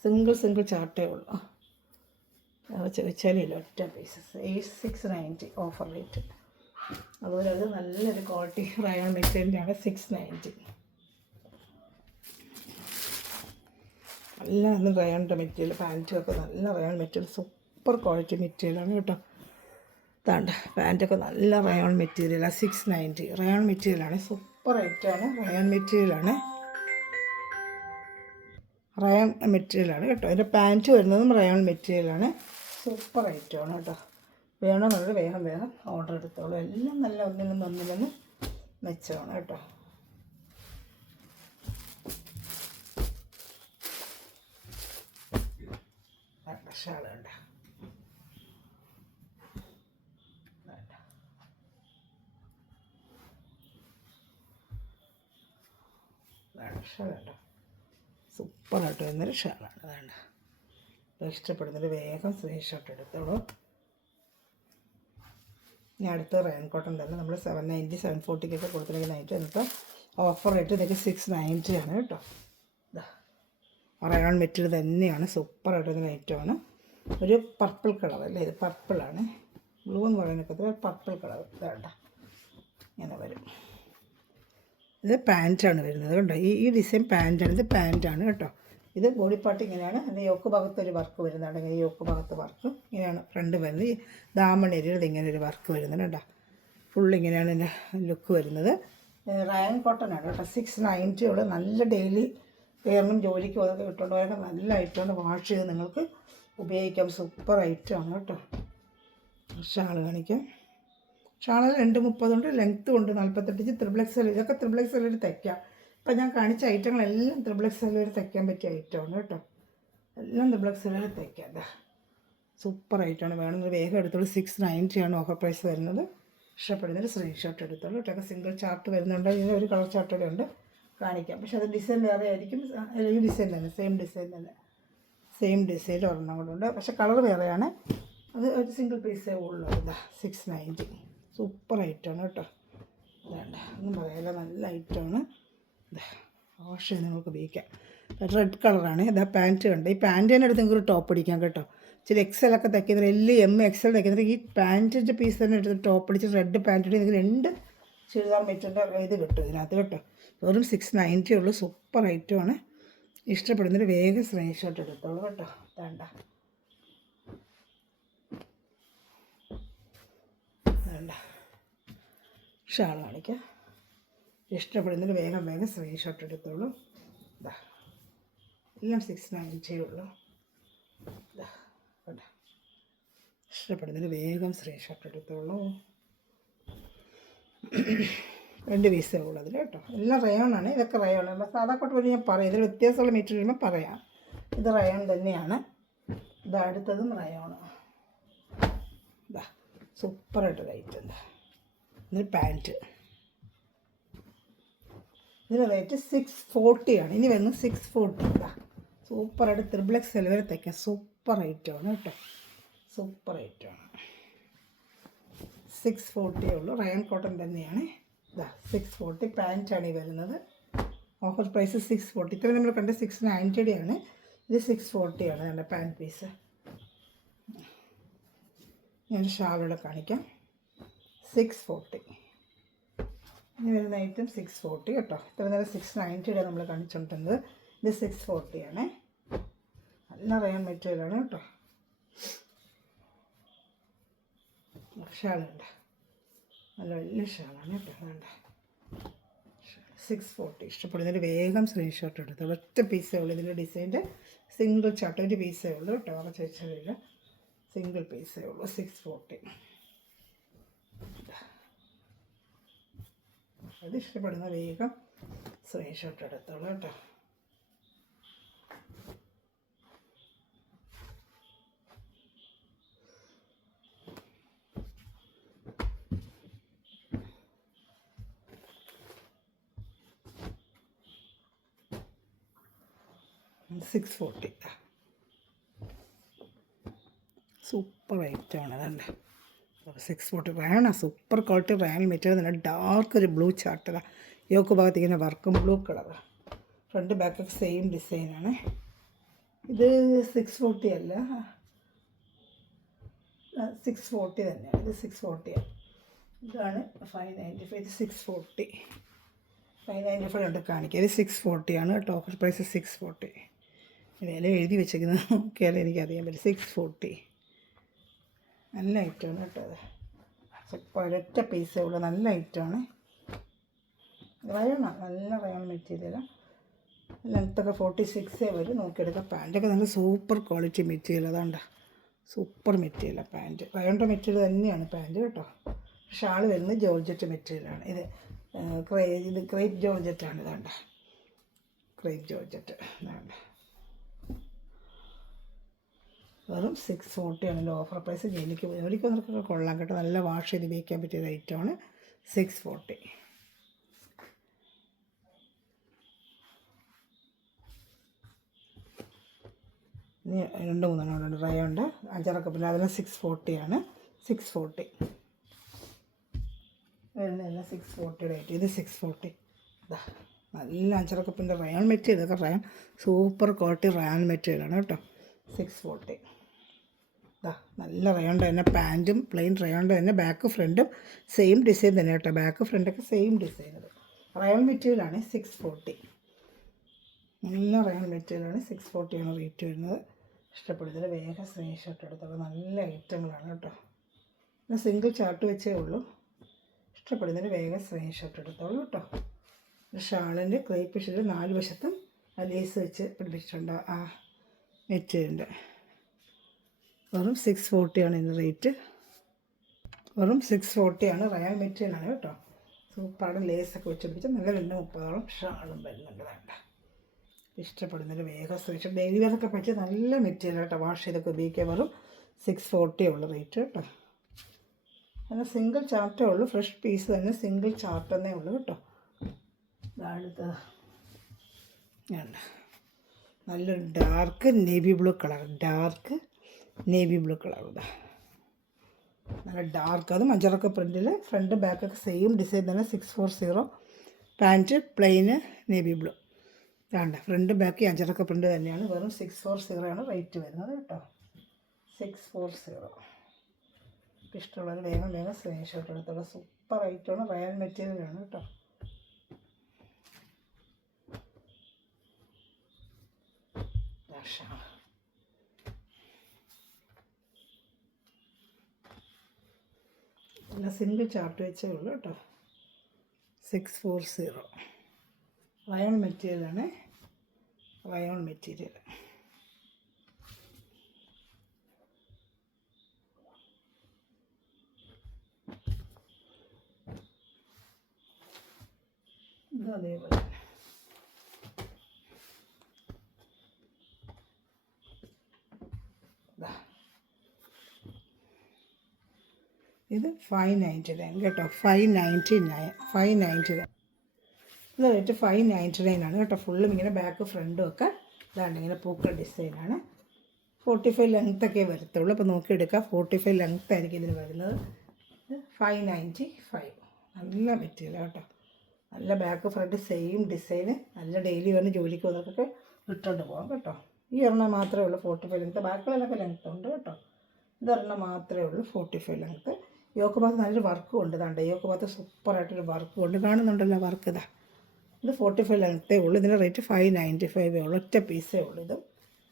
സിംഗിൾ ചാർട്ടേ ഉള്ളൂ. വെച്ചാലില്ല, ഒറ്റ പീസസ്. 690 offer rate. അതുപോലെ അത് നല്ലൊരു ക്വാളിറ്റി റയോൺ മെറ്റീരിയലാണ്. 690. നല്ല റയോണിൻ്റെ മെറ്റീരിയൽ, പാൻറ്റൊക്കെ നല്ല റയോൺ മെറ്റീരിയൽ, സൂപ്പർ ക്വാളിറ്റി മെറ്റീരിയലാണ് കേട്ടോ. ഇതാണ്ട് പാൻറ്റൊക്കെ നല്ല റയോൺ മെറ്റീരിയലാണ്, 690 റയോൺ മെറ്റീരിയലാണ്, സൂപ്പർ ഐറ്റമാണ്, റയോൺ മെറ്റീരിയലാണ്, റയോൺ മെറ്റീരിയലാണ് കേട്ടോ. അതിൻ്റെ പാൻറ്റ് വരുന്നതും റയോൺ മെറ്റീരിയലാണ്, സൂപ്പർ ഐറ്റമാണ് കേട്ടോ. വേണമെന്നുള്ളത് വേഗം ഓർഡർ എടുത്തോളൂ. എല്ലാം നല്ല ഒന്നിനൊന്ന് മെച്ചമാണ് കേട്ടോ. ഷാൾ വേണ്ട, ഷാൾ വേണ്ട, സൂപ്പറായിട്ട് വരുന്നൊരു ഷാളാണ്. വേണ്ട, ഇഷ്ടപ്പെടുന്നൊരു വേഗം സ്ക്രീൻഷോട്ട് എടുത്തോളൂ. ഇനി അടുത്ത റയോൺ കോട്ടൺ തന്നെ നമ്മൾ 790 740 കൊടുത്തിരിക്കുന്ന ഐറ്റം. എന്നിട്ട് ഓഫർ റേറ്റ് ഇതൊക്കെ 690 ആണ് കേട്ടോ. റയോൺ മെറ്റീരിയൽ തന്നെയാണ്, സൂപ്പറായിട്ട് വരുന്ന ഐറ്റമാണ്. ഒരു പർപ്പിൾ കളർ അല്ലേ, ഇത് പർപ്പിളാണ്, ബ്ലൂ എന്ന് പറയുന്നൊക്കെ പർപ്പിൾ കളർ. വേണ്ട, ഇങ്ങനെ വരും. ഇത് പാൻറ്റാണ് വരുന്നത് കേട്ടോ. ഈ ഡിസൈൻ പാൻറ്റാണ്, ഇത് പാൻറ്റാണ് കേട്ടോ. ഇത് ബോഡി പാർട്ട് ഇങ്ങനെയാണ്. അതിൻ്റെ യോക്ക് ഭാഗത്ത് ഒരു വർക്ക് വരുന്നുണ്ട്. ഇങ്ങനെ യോക്ക് ഭാഗത്ത് വർക്ക് ഇങ്ങനെയാണ് ഫ്രണ്ട് വരുന്നത്. ഈ ദാമണേരിയിൽ ഇങ്ങനെ ഒരു വർക്ക് വരുന്നുണ്ട് കേട്ടോ. ഫുൾ ഇങ്ങനെയാണ് ഇതിൻ്റെ ലുക്ക് വരുന്നത്. റയോൺ കോട്ടൺ ആണ് കേട്ടോ. 690 ഉള്ള നല്ല ഡെയിലി വെയറിനും ജോലിക്കും അതൊക്കെ ഇട്ടുകൊണ്ട് പോയാൽ നല്ല ഐറ്റമാണ്. വാഷ് ചെയ്ത് നിങ്ങൾക്ക് ഉപയോഗിക്കാം, സൂപ്പർ ഐറ്റമാണ് കേട്ടോ. ഷാൾ കാണിക്കാം. ഷാൾ 230 ഉണ്ട്, ലെങ്ത്ത് ഉണ്ട് 48 ഇഞ്ച്, XXL. ഇതൊക്കെ XXL തയ്ക്കാം. ഇപ്പം ഞാൻ കാണിച്ച ഐറ്റങ്ങളെല്ലാം XXL തയ്ക്കാൻ പറ്റിയ ഐറ്റമാണ് കേട്ടോ. എല്ലാം XXL തയ്ക്കാം. സൂപ്പർ ഐറ്റമാണ്. വേണമെങ്കിൽ വേഗം എടുത്തോളൂ. 690 ആണ് ഓഫർ പ്രൈസ് വരുന്നത്. ഇഷ്ടപ്പെടുന്നൊരു സ്ക്രീൻഷോട്ട് എടുത്തോളൂ കേട്ടോ. സിംഗിൾ ചാർട്ട് വരുന്നുണ്ട്, ഇതിന് ഒരു കളർ ചാർട്ടോടെ ഉണ്ട്, കാണിക്കാം. പക്ഷേ അത് ഡിസൈൻ വേറെ ആയിരിക്കും. ഈ ഡിസൈൻ തന്നെ, സെയിം ഡിസൈൻ ഒരെണ്ണം കൂടെ ഉണ്ട്, പക്ഷേ കളർ വേറെയാണ്. അത് ഒരു സിംഗിൾ പീസേ ഉള്ളൂ. ഇതാ 690 സൂപ്പർ ഐറ്റമാണ് കേട്ടോ. വേണ്ട ഒന്നും പറയാല്ല, നല്ല ഐറ്റമാണ്. ഇതാ വാഷ് ചെയ്ത് നിങ്ങൾക്ക് ഉപയോഗിക്കാം. റെഡ് കളറാണ്. ഇതാ പാൻറ്റ് കണ്ട്. ഈ പാൻറ്റ് തന്നെ എടുത്ത് നിങ്ങൾക്ക് ഒരു ടോപ്പ് അടിക്കാം കേട്ടോ. ഇച്ചിരി XL തയ്ക്കുന്നത്, XL തയ്ക്കുന്നത് ഈ പാൻറ്റിൻ്റെ പീസ് തന്നെ എടുത്ത് ടോപ്പ് അടിച്ച് റെഡ് പാൻറ്റ് ഇട്ട് നിങ്ങൾക്ക് 2 ചുരിദാർ മെറ്റീരിയൽ ഇത് കിട്ടും ഇതിനകത്ത് കേട്ടോ. വെറും 690 ഉള്ളൂ, സൂപ്പർ ഐറ്റമാണ്. ഇഷ്ടപ്പെടുന്നൊരു വേഗം സ്ക്രീൻഷോട്ട് എടുത്തോളൂ കേട്ടോ. വേണ്ട ഷാൾ കാണിക്കാം. ഇഷ്ടപ്പെടുന്നൊരു വേഗം സ്ക്രീൻഷോട്ട് എടുത്തോളൂ. ഇതാ എല്ലാം 690 ഉള്ളൂ. ഇതാ കേട്ടോ. ഇഷ്ടപ്പെടുന്നൊരു വേഗം സ്ക്രീൻഷോട്ട് എടുത്തോളൂ. 2 പീസേ ഉള്ളൂ അതിൽ കേട്ടോ. എല്ലാം റയോണാണ്. ഇതൊക്കെ റയോണാണ്. സാധാ കോട്ട് പോലെ ഞാൻ പറയാം. ഇതിൽ വ്യത്യാസമുള്ള മെറ്റീരിയൽ വരുമ്പോൾ പറയാം. ഇത് റയോൺ തന്നെയാണ്. ഇത് അടുത്തതും റയോണ്. ഇതാ സൂപ്പറായിട്ട് റേറ്റ് എന്താ. ഇതിന് പാൻറ്റ്, ഇതിന് റേറ്റ് 640 ആണ്. ഇനി വരുന്നത് 640. ഇതാ സൂപ്പറായിട്ട് XXL വരെ തയ്ക്കാം. സൂപ്പർ ഐറ്റമാണ് കേട്ടോ. സൂപ്പർ ഐറ്റമാണ്. 640 ഉള്ളൂ. റയോൺ കോട്ടൺ തന്നെയാണ്. ഇതാ 640 പാൻറ്റാണ് ഈ വരുന്നത്. Offer price 640. ഇത്രയും നമ്മൾ കണ്ട 690 ആണ്. ഇത് 640 ആണ് എൻ്റെ പാൻറ്റ് പീസ്. ഞാൻ ഷാളോടെ കാണിക്കാം. 640 ഇനി വരുന്ന ഐറ്റം 640 കേട്ടോ. ഇത്ര നേരം 690 നമ്മൾ കാണിച്ചുകൊണ്ടിരുന്നത്. ഇത് 640 ആണ്. നല്ല റയോൺ മെറ്റീരിയലാണ് കേട്ടോ. ഷാളുണ്ട്, നല്ല വലിയ ഷാളാണ് കേട്ടോ. വേണ്ട 640 ഇഷ്ടപ്പെടുന്നൊരു വേഗം സ്ക്രീൻഷോട്ട് എടുത്തു. ഒറ്റ പീസേ ഉള്ളൂ ഇതിൻ്റെ ഡിസൈൻ്റെ. സിംഗിൾ ചാർട്ട് ഒരു പീസേ ഉള്ളൂ കേട്ടോ. അവരുടെ ചോദിച്ചാലില്ല, സിംഗിൾ പീസേ ഉള്ളൂ. 640 അത് ഇഷ്ടപ്പെടുന്ന വേഗം സ്ക്രീൻഷോട്ട് എടുത്തോളൂ കേട്ടോ. $640 സൂപ്പർ ഐറ്റമാണ്. അതല്ലേ 640 റയോണ, സൂപ്പർ ക്വാളിറ്റി റയോൺ മെറ്റീരിയൽ. നല്ല ഡാർക്ക് ഒരു ബ്ലൂ ചാർട്ടതാ. യോക്ക് ഭാഗത്ത് ഇങ്ങനെ വർക്കും ബ്ലൂ കളറ്. ഫ്രണ്ട് ബാക്കൊക്കെ സെയിം ഡിസൈനാണ്. ഇത് 640 അല്ല, 640 തന്നെയാണ്. ഇത് 640 ആണ്. ഇതാണ് 595. ഇത് 640. 595 ഉണ്ട് കാണിക്കുക. ഇത് 640 ആണ് കേട്ടോ. Offer price 640. വില എഴുതി വെച്ചിരിക്കുന്നത് നോക്കിയാലേ എനിക്കറിയാൻ പറ്റും. 640. നല്ല ഐറ്റമാണ് കേട്ടോ. അത് ഒരൊറ്റ പീസേ ഉള്ളൂ. നല്ല ഐറ്റമാണ്. റയോണാണ്, നല്ല റയോൺ മെറ്റീരിയലാണ്. ലെങ്ത്തൊക്കെ 46 വരും. നോക്കിയെടുക്കാം. പാൻറ്റൊക്കെ നല്ല സൂപ്പർ ക്വാളിറ്റി മെറ്റീരിയൽ. അതാണ്ട സൂപ്പർ മെറ്റീരിയലാണ് പാൻറ്റ്. റയോണിൻ്റെ മെറ്റീരിയൽ തന്നെയാണ് പാൻറ്റ് കേട്ടോ. ഷാൾ വരുന്നത് ജോർജറ്റ് മെറ്റീരിയലാണ്. ഇത് ക്രേപ്പ് ജോർജറ്റാണ്. ഇതാണ്ട ക്രേപ്പ് ജോർജറ്റ്. ഇതാണ്ട വെറും 640 ആണ് എൻ്റെ ഓഫർ പ്രൈസ്. ജോലിക്ക് വന്നവർക്കൊക്കെ കൊള്ളാം കേട്ടോ. നല്ല വാഷ് ചെയ്ത് ഉപയോഗിക്കാൻ പറ്റിയ ഐറ്റമാണ്. 640. ഇനി 2-3 റയോണ്ട് 5-6 പിന്നെ അതിന് 640 ആണ്. 640 വരുന്നതെല്ലാം 640 റേറ്റ്. ഇത് 640. ഇതാ നല്ല 5-6 കപ്പിൻ്റെ റയോൺ മെറ്റീരിയൽ. ഇതൊക്കെ റയോൺ സൂപ്പർ ക്വാളിറ്റി റയോൺ മെറ്റീരിയലാണ് കേട്ടോ. 640. ഇതാ നല്ല റയോണിൻ്റെ തന്നെ പാൻറ്റും പ്ലെയിൻ റയോണിൻ്റെ തന്നെ ബാക്ക് ഫ്രണ്ടും സെയിം ഡിസൈൻ തന്നെ കേട്ടോ. ബാക്ക് ഫ്രണ്ടൊക്കെ സെയിം ഡിസൈൻ. ഇത് റയോൺ മെറ്റീരിയലാണ്. 640. നല്ല റയോൺ മെറ്റീരിയലാണ്. 640 ആണ് റേറ്റ് വരുന്നത്. ഇഷ്ടപ്പെടുന്നതിൽ വേഗം സ്ക്രീൻഷോട്ട് എടുത്തോളൂ. നല്ല ഐറ്റങ്ങളാണ് കേട്ടോ. പിന്നെ സിംഗിൾ ചാർട്ട് വെച്ചേ ഉള്ളൂ. ഇഷ്ടപ്പെടുന്നതിൽ വേഗം സ്ക്രീൻഷോട്ട് എടുത്തോളൂ കേട്ടോ. ഷാളിൻ്റെ ക്രേപ്പ് ഷീറ്റ് 4 വശത്തും ലേസ് വെച്ച് പിടിപ്പിച്ചിട്ടുണ്ട്. ആ മെറ്റീരിയലിൻ്റെ വെറും 640 ആണ് ഇതിൻ്റെ റേറ്റ്. വെറും 640 ആണ്. റയോൺ മെറ്റീരിയലാണ് കേട്ടോ. സൂപ്പറാണ്. ലേസൊക്കെ വെച്ച് പിടിപ്പിച്ച് നല്ല 230 ഷാളും വരുന്നുണ്ട്. വേണ്ട ഇഷ്ടപ്പെടുന്നതിൽ വേഗം സ്ക്രീൻഷോട്ട്. ഡെയിലി വെയറൊക്കെ പറ്റിയ നല്ല മെറ്റീരിയൽ കേട്ടോ. വാഷ് ചെയ്തൊക്കെ ഉപയോഗിക്കാൻ വെറും 640 ഉള്ള റേറ്റ് കേട്ടോ. അങ്ങനെ സിംഗിൾ ചാർട്ടേ ഉള്ളൂ. ഫ്രഷ് പീസ് തന്നെ സിംഗിൾ ചാർട്ട് എന്നേ ഉള്ളൂ കേട്ടോ. അടുത്ത നല്ലൊരു dark navy blue colour. Dark navy blue colour. ഇതാ നല്ല ഡാർക്ക്. അതും 5-6 പ്രിൻറ്റിൽ ഫ്രണ്ട് ബാക്കൊക്കെ സെയിം ഡിസൈൻ തന്നെ. 640. പാൻറ്റ് പ്ലെയിന് നേവി ബ്ലൂ. വേണ്ട ഫ്രണ്ട് ബാക്ക് 5-6 പ്രിൻ്റ് തന്നെയാണ്. വെറും 640 ആണ് റേറ്റ് വരുന്നത് കേട്ടോ. 640. ഇഷ്ടമുള്ളവർ വേഗം സ്ക്രീൻഷോട്ട് എടുത്തുള്ള സൂപ്പർ ഐറ്റമാണ്. റയോൺ മെറ്റീരിയലാണ് കേട്ടോ. നല്ല സിംഗിൾ ചാർട്ട് വെച്ചേ ഉള്ളൂ കേട്ടോ. 640 റയോൺ മെറ്റീരിയലാണ്. Rayon material. ഇത് അതേപോലെ ഇത് 599 കേട്ടോ. 599 ഇത് റേറ്റ് 599 ആണ് കേട്ടോ. ഫുള്ളും ഇങ്ങനെ ബാക്ക് ഫ്രണ്ടും ഒക്കെ ഇതാണ്ട് ഇങ്ങനെ പൂക്കൾ ഡിസൈനാണ്. 45 ലെങ്ത്തൊക്കെ വരത്തുള്ളൂ. അപ്പോൾ നോക്കിയെടുക്കുക. 45 ലെങ്ത് ആയിരിക്കും ഇതിന് വരുന്നത്. 595. നല്ല മെറ്റീരിയൽ കേട്ടോ. നല്ല ബാക്ക് ഫ്രണ്ട് സെയിം ഡിസൈന്. നല്ല ഡെയിലി വന്ന് ജോലിക്ക് വന്നതൊക്കെ ഇട്ടുകൊണ്ട് പോകാം കേട്ടോ. ഈ ഒരെണ്ണം മാത്രമേ ഉള്ളൂ 45 ലെങ്ത്ത്. ബാക്കിയുള്ളതൊക്കെ ലെങ്ത്ത് ഉണ്ട് കേട്ടോ. ഇതൊരെണ്ണം മാത്രമേ ഉള്ളൂ 45 ലെങ്ത്ത്. യോക്ക് ഭാഗത്ത് നല്ലൊരു വർക്കും ഉണ്ട്. ഇതാണ്ട് യോക്ക് ഭാഗത്ത് സൂപ്പറായിട്ടൊരു വർക്കും ഉണ്ട്. കാണുന്നുണ്ടല്ലോ വർക്ക്. ഇതാ ഇത് 45 ലെങ്ത്തേ ഉള്ളൂ. ഇതിൻ്റെ റേറ്റ് 595 ഉള്ളൂ. ഒറ്റ പീസേ ഉള്ളൂ. ഇത്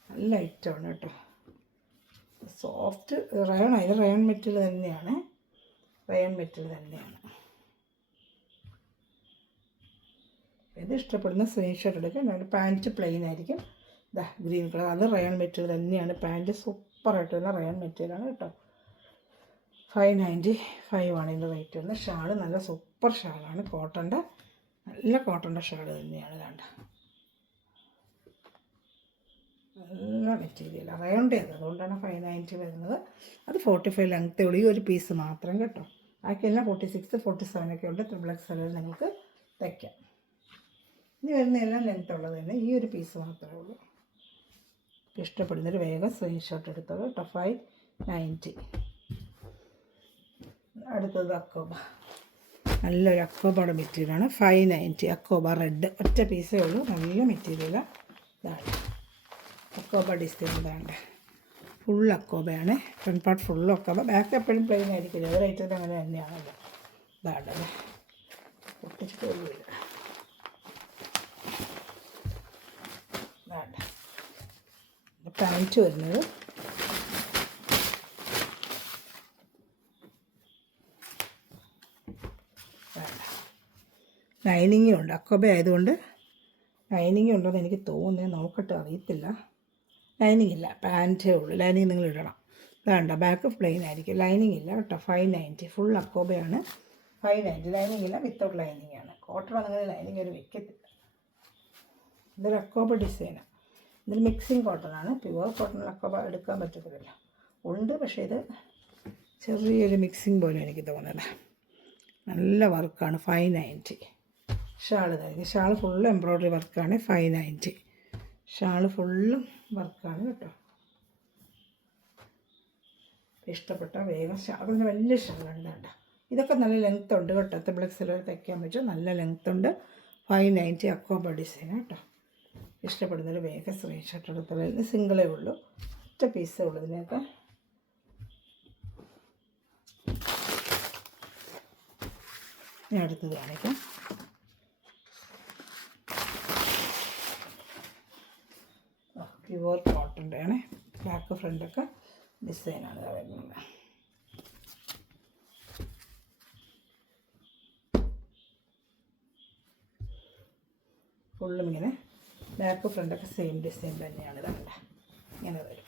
നല്ല ഐറ്റമാണ് കേട്ടോ. Soft rayon. ഇത് റയോൺ മെറ്റീരിയൽ തന്നെയാണ്. ഇത് ഇഷ്ടപ്പെടുന്ന സ്ക്രീൻഷോട്ട് എടുക്കുക. ഞങ്ങളുടെ പാൻറ്റ് പ്ലെയിൻ ആയിരിക്കും. ഇതാ ഗ്രീൻ കളർ. അത് റയോൺ മെറ്റീരിയൽ തന്നെയാണ്. പാൻറ്റ് സൂപ്പറായിട്ട് വരുന്ന റയോൺ മെറ്റീരിയലാണ് കേട്ടോ. 595 ആണ് ഇതിൻ്റെ റേറ്റ് വരുന്നത്. ഷാള് നല്ല സൂപ്പർ ഷാളാണ്. കോട്ടൻ്റെ നല്ല കോട്ടൻ്റെ ഷാള് തന്നെയാണ്. കണ്ട നല്ല മെറ്റീരിയൽ റയോണിൻ്റെത്. അതുകൊണ്ടാണ് 590 വരുന്നത്. അത് 45 ലെങ്ത്തേ ഉള്ളൂ. ഈ ഒരു പീസ് മാത്രം കേട്ടോ. ബാക്കിയെല്ലാം 46, 47 ഒക്കെ ഉണ്ട്. XXL നിങ്ങൾക്ക് തയ്ക്കാം. ഇനി വരുന്ന എല്ലാം ലെങ്ത്ത് ഉള്ളത് തന്നെ. ഈ ഒരു പീസ് മാത്രമേ ഉള്ളൂ. ഇഷ്ടപ്പെടുന്നൊരു വേഗം സ്ക്രീൻഷോട്ട് എടുത്തോളൂ കേട്ടോ. 590. അടുത്തത് അക്കോബ. നല്ലൊരു അക്കോബയുടെ മെറ്റീരിയലാണ്. 590. അക്കോബ റെഡ്. ഒറ്റ പീസേ ഉള്ളൂ. നല്ല മെറ്റീരിയലാണ്. ഇതാണ് അക്കോബ ഡിസൈൻ. ഇതാണ്ട് ഫുൾ അക്കോബയാണ്. ഫ്രണ്ട് പാർട്ട് ഫുൾ അക്കോബ. ബാക്ക് എപ്പോഴും പ്ലെയിൻ ആയിരിക്കില്ല. ഒരു ഐറ്റത്തിൽ അങ്ങനെ തന്നെയാണല്ലോ. ഇതാണ്ടല്ലേ പൊട്ടിച്ചിട്ട് ഒന്നുമില്ല. ഇതാണ്ട് പാൻറ്റ് വരുന്നത്. ലൈനിങ്ങും ഉണ്ട്, അക്കോബ ആയതുകൊണ്ട് ലൈനിങ് ഉണ്ടെന്ന് എനിക്ക് തോന്നുന്നത്, നോക്കട്ടെ, അറിയത്തില്ല. ലൈനിങ് ഇല്ല, പാൻറ്റേ ഉള്ളൂ. ലൈനിങ് നിങ്ങൾ ഇടണം. വേണ്ട, ബാക്ക് പ്ലെയിൻ ആയിരിക്കും, ലൈനിങ് ഇല്ല കേട്ടോ. 590 ഫുൾ അക്കോബയാണ്. 590 ലൈനിങ് ഇല്ല, വിത്തൗട്ട് ലൈനിങ് ആണ്. കോട്ടൺ അങ്ങനെ ലൈനിങ് ഒരു വെക്കത്തില്ല. ഇതൊരു അക്കോബ ഡിസൈനാണ്. ഇതൊരു മിക്സിങ് കോട്ടണാണ്. പ്യുവർ കോട്ടണിൽ അക്കോബ എടുക്കാൻ പറ്റത്തില്ല, ഉണ്ട്. പക്ഷേ ഇത് ചെറിയൊരു മിക്സിങ് പോലെ എനിക്ക് തോന്നുന്നത്. നല്ല വർക്കാണ്. 590 ഷാൾ ഇതായിരിക്കും. ഷാൾ ഫുള്ള് എംബ്രോയ്ഡറി വർക്കാണ്. 590 ഷാൾ ഫുള്ളും വർക്കാണ് കേട്ടോ. ഇഷ്ടപ്പെട്ട വേഗം ഷാളിന് വലിയ ഷാളാണ് വേണ്ട. ഇതൊക്കെ നല്ല ലെങ്ത് ഉണ്ട് കേട്ടോ. ത്രിബിൾ തയ്ക്കാൻ പറ്റും, നല്ല ലെങ്ത് ഉണ്ട്. 590 അക്കോബ ഡിസൈൻ കേട്ടോ. ഇഷ്ടപ്പെടുന്നൊരു വേഗം സ്ക്രീൻഷോട്ട് എടുത്തുള്ള സിംഗിളേ ഉള്ളൂ, ഒറ്റ പീസേ ഉള്ളൂ ഇതിനൊക്കെ. ഞാൻ അടുത്തത് കാണിക്കാം. പ്യുവർ കോട്ടൻ്റെ ആണ്. ബാക്ക് ഫ്രണ്ടൊക്കെ ഡിസൈനാണ് വരുന്നത്. ഫുള്ളും ഇങ്ങനെ ബാക്ക് ഫ്രണ്ടൊക്കെ സെയിം ഡിസൈൻ തന്നെയാണ്. ഇതാണ്ട് ഇങ്ങനെ വരും.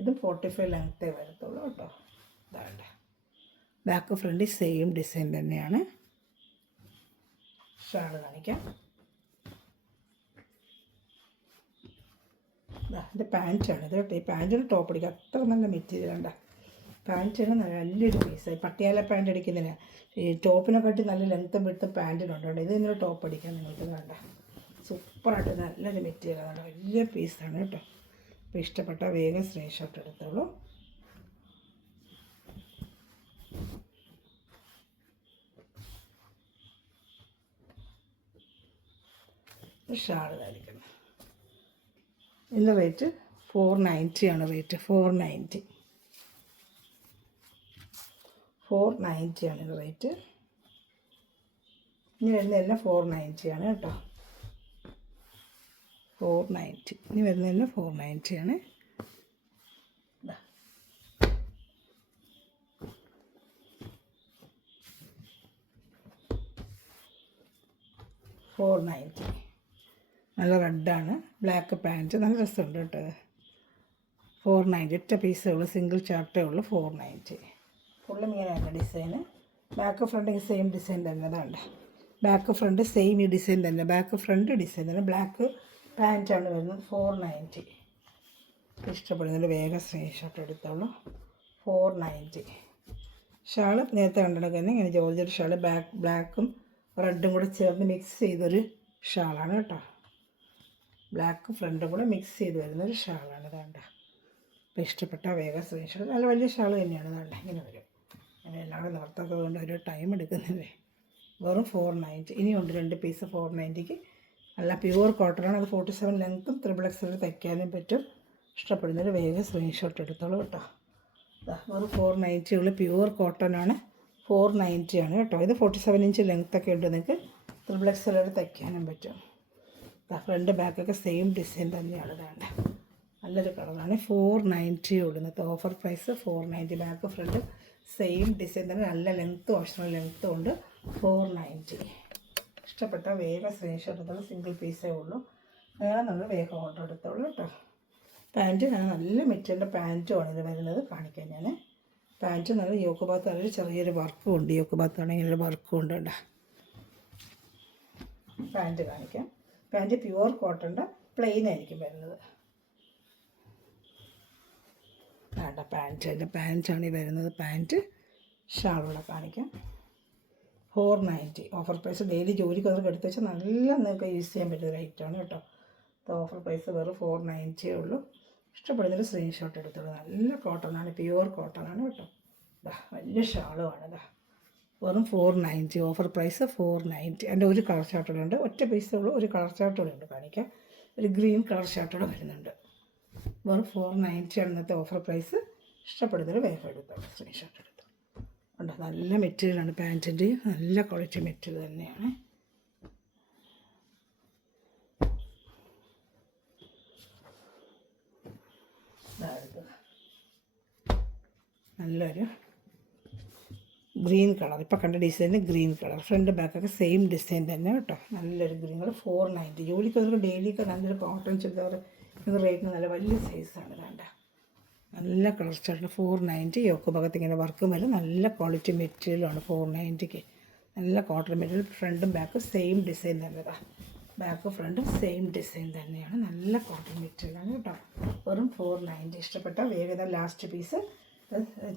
ഇതും 45 ലെങ്ത്തേ വരത്തുള്ളൂ കേട്ടോ. ഇതാണ്ട് ബാക്ക് ഫ്രണ്ട് സെയിം ഡിസൈൻ തന്നെയാണ്. ഷാൾ കാണിക്കാം. ഇതിൻ്റെ പാൻറ്റാണ് ഇത് കേട്ടോ. ഈ പാൻറ്റിന് ടോപ്പ് അടിക്കുക, അത്ര നല്ല മെറ്റീരിയൽ ഉണ്ട്. പാൻറ്റിന് നല്ലൊരു പീസായി. പട്ടിയാല പാൻറ്റ് അടിക്കുന്നതിന് ഈ ടോപ്പിനെക്കാട്ടി നല്ല ലെങ്ത്തും വിട്ടും പാൻറ്റിനുണ്ട് കേട്ടോ. ഇതിനൊരു ടോപ്പ് അടിക്കാൻ നിങ്ങൾക്ക് വേണ്ട. സൂപ്പറായിട്ട് നല്ലൊരു മെറ്റീരിയലാണ്, വലിയ പീസാണ് കേട്ടോ. അപ്പോൾ ഇഷ്ടപ്പെട്ട വേഗം സ്ക്രീൻഷോട്ട് എടുത്തോളൂ. ഷാൾ ധരിക്കുന്നത്. ഇതിൻ്റെ റേറ്റ് 490 ആണ്. റേറ്റ് 490 ആണ് ഇത് റേറ്റ്. ഇനി വരുന്നതെല്ലാം 490 ആണ് കേട്ടോ. 490 ഇനി വരുന്നതെല്ലാം 490 ആണ്. 490 നല്ല റെഡാണ്. ബ്ലാക്ക് പാൻറ്റ് നല്ല രസമുണ്ട് കേട്ടോ. 490 ഒറ്റ പീസേ ഉള്ളൂ, സിംഗിൾ ചാർട്ടേ ഉള്ളൂ. 490 ഫുള്ളും ഇങ്ങനെയാണ് ഡിസൈന്. ബാക്ക് ഫ്രണ്ട് സെയിം ഡിസൈൻ തന്നെ. അതാണ്ട് ബാക്ക് ഫ്രണ്ട് സെയിം ഈ ഡിസൈൻ തന്നെ. ബാക്ക് ഫ്രണ്ട് ഡിസൈൻ തന്നെ. ബ്ലാക്ക് പാൻറ്റാണ് വരുന്നത്. 490 ഇഷ്ടപ്പെടുന്നതിൽ വേഗം സ്ക്രീൻഷോട്ട് എടുത്തോളൂ. 490 ഷാൾ നേരത്തെ കണ്ടിടക്ക് തന്നെ ഇങ്ങനെ ജോർജറ്റ് ഷാൾ, ബ്ലാക്കും റെഡും കൂടെ ചേർന്ന് മിക്സ് ചെയ്തൊരു ഷാളാണ് കേട്ടോ. ബ്ലാക്ക് ഫ്രണ്ടും കൂടെ മിക്സ് ചെയ്ത് വരുന്നൊരു ഷാളാണ്. ഇതാണ്ട. അപ്പോൾ ഇഷ്ടപ്പെട്ട വേഗം സ്ക്രീൻഷോട്ട്. നല്ല വലിയ ഷാൾ തന്നെയാണ്. ഇതാണ്ട ഇങ്ങനെ വരും. അങ്ങനെ എല്ലാവരും നിർത്താത്തത് കൊണ്ട് ഒരു ടൈം എടുക്കുന്നില്ലേ. വെറും 490. ഇനിയുണ്ട് 2 പീസ് 490ക്ക്. നല്ല പ്യുവർ കോട്ടണാണ്. അത് 47 ലെങ്ത്തും XXL തയ്ക്കാനും പറ്റും. ഇഷ്ടപ്പെടുന്നൊരു വേഗം സ്ക്രീൻഷോട്ട് എടുത്തോളൂ കേട്ടോ. വെറും 490 ഉള്ള പ്യുവർ കോട്ടനാണ്. 490 ആണ് കേട്ടോ. ഇത് 47 ഇഞ്ച് ലെങ്ത്തൊക്കെ ഉണ്ട്. നിങ്ങൾക്ക് XXL തയ്ക്കാനും പറ്റും. ഫ്രണ്ട് ബാക്കൊക്കെ സെയിം ഡിസൈൻ തന്നെയാണ്. ഇതാണ്ട് നല്ലൊരു കളറാണ്. 490 ഇന്നത്തെ offer price 490. Back front same design തന്നെ. നല്ല ലെങ്ത്തും ഓപ്ഷണൽ ലെങ്ത്തും ഉണ്ട്. 490 ഇഷ്ടപ്പെട്ട വേഗം സ്ക്രീൻഷോട്ട് എടുത്തോളൂ. സിംഗിൾ പീസേ ഉള്ളൂ. അങ്ങനെ നമ്മൾ വേഗം ഓർഡർ എടുത്തോളൂ കേട്ടോ. പാൻറ്റ് നല്ല മെറ്റീരിയലിൻ്റെ പാൻറ്റുമാണ് ഇത് വരുന്നത്. കാണിക്കാൻ ഞാൻ പാൻറ്റ് നല്ല യോക്ക് ഭാഗത്ത് നല്ലൊരു ചെറിയൊരു വർക്കും ഉണ്ട്. യോക്ക് ഭാഗത്താണെങ്കിൽ ഒരു വർക്കും ഉണ്ട് കേട്ടോ. പാൻറ്റ് കാണിക്കാം. പാൻറ്റ് പ്യുവർ കോട്ടൻ്റെ പ്ലെയിൻ ആയിരിക്കും വരുന്നത്. വേണ്ട പാൻറ്റ്, അതിൻ്റെ പാൻറ്റാണ് ഈ വരുന്നത്. പാൻറ്റ് ഷാളൂടെ കാണിക്കാം. 490 ഓഫർ പ്രൈസ്. ഡെയിലി ജോലിക്ക് അതൊക്കെ എടുത്ത് വെച്ചാൽ നല്ല നിങ്ങൾക്ക് യൂസ് ചെയ്യാൻ പറ്റിയ റേറ്റാണ് കേട്ടോ. ഓഫർ പ്രൈസ് വെറും 490 ഉള്ളൂ. ഇഷ്ടപ്പെടുന്നൊരു സ്ക്രീൻഷോട്ട് എടുത്തോളൂ. നല്ല കോട്ടണാണ്, പ്യുവർ കോട്ടണാണ് കേട്ടോ. വലിയ ഷാളുമാണ്. വെറും 490 ഓഫർ പ്രൈസ് 490. എൻ്റെ ഒരു കളർ ചാർട്ടുകളുണ്ട്. ഒറ്റ പീസേ ഉള്ളൂ. ഒരു കളർ ചാർട്ടുകളുണ്ട് കാണിക്കാം. ഒരു ഗ്രീൻ കളർ ചാർട്ടുകൾ വരുന്നുണ്ട്. വെറും 490 ആണ് ഇന്നത്തെ ഓഫർ പ്രൈസ്. ഇഷ്ടപ്പെടുന്നൊരു വേഗം എടുത്തോളൂ. സ്ക്രീൻഷോട്ട് എടുത്തു. ഉണ്ട് നല്ല മെറ്റീരിയലാണ്. പാൻറ്റിൻ്റെ നല്ല ക്വാളിറ്റി മെറ്റീരിയൽ തന്നെയാണ്. നല്ലൊരു ഗ്രീൻ കളർ, ഇപ്പോൾ കണ്ട ഡിസൈന് ഗ്രീൻ കളർ, ഫ്രണ്ട് ബാക്കൊക്കെ സെയിം ഡിസൈൻ തന്നെ കേട്ടോ. നല്ലൊരു ഗ്രീൻ കളർ 490. ജോലിക്ക് നമുക്ക് ഡെയിലിയൊക്കെ നല്ലൊരു കോട്ടൺ ചുരിദാർ ഇത് റേറ്റിന് നല്ല വലിയ സൈസാണ്. വേണ്ട നല്ല കളർ ചാർട്ട് 490. യോക്ക് ഭാഗത്ത് ഇങ്ങനെ വർക്കും വരും. നല്ല ക്വാളിറ്റി മെറ്റീരിയലാണ് 490ക്ക്. നല്ല കോട്ടൺ മെറ്റീരിയൽ, ഫ്രണ്ടും ബാക്കും സെയിം ഡിസൈൻ തന്നെതാണ്. ബാക്ക് ഫ്രണ്ടും സെയിം ഡിസൈൻ തന്നെയാണ്. നല്ല കോട്ടൺ മെറ്റീരിയലാണ് കേട്ടോ. വെറും 490. ഇഷ്ടപ്പെട്ട വേഗത ലാസ്റ്റ് പീസ്.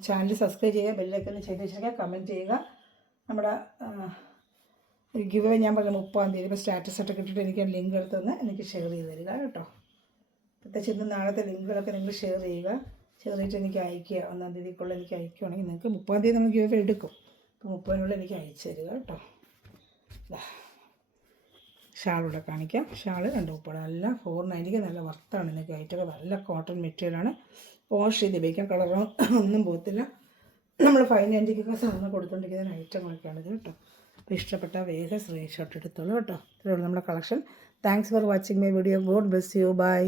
ചാനൽ സബ്സ്ക്രൈബ് ചെയ്യുക, ബെല്ലൈക്കൺ ചെയ്ത് വെച്ചിരിക്കുക, കമൻറ്റ് ചെയ്യുക. നമ്മുടെ ഗിവ് ഞാൻ പറഞ്ഞ 30-ാം തീയതി ഇപ്പോൾ സ്റ്റാറ്റസ് ഒക്കെ ഇട്ടിട്ട് എനിക്ക് ലിങ്ക് എടുത്തൊന്ന് എനിക്ക് ഷെയർ ചെയ്ത് തരിക കേട്ടോ. പ്രത്യേകിച്ച് ഇന്ന് നാളത്തെ ലിങ്കുകളൊക്കെ നിങ്ങൾ ഷെയർ ചെയ്യുക. ഷെയർ ചെയ്തിട്ട് എനിക്ക് അയയ്ക്കുക. 1-ാം തീയതിക്കുള്ള എനിക്ക് അയക്കുകയാണെങ്കിൽ നിങ്ങൾക്ക് 30-ാം തീയതി നമ്മൾ ഗിവ് എടുക്കും. അപ്പോൾ 30-നുള്ള എനിക്ക് അയച്ചു തരിക കേട്ടോ. ഷാളൂടെ കാണിക്കാം. ഷാള് 2 ഉൾപ്പെടെ നല്ല 490ക്ക് നല്ല വർത്താണ്. എനിക്ക് ഐറ്റൊക്കെ നല്ല കോട്ടൺ മെറ്റീരിയലാണ്. വാഷ് ചെയ്ത് ഉപയോഗിക്കാം, കളറോ ഒന്നും പോകത്തില്ല. നമ്മൾ 590ക്കൊക്കെ സാധനം കൊടുത്തുകൊണ്ടിരിക്കുന്ന ഐറ്റങ്ങളൊക്കെയാണ് ഇത് കേട്ടോ. അപ്പോൾ ഇഷ്ടപ്പെട്ട വേഗം സ്ക്രീൻഷോട്ട് എടുത്തോളൂ കേട്ടോ. ഇത്രയുള്ളൂ നമ്മുടെ collection. Thanks for watching my video. God bless you. By.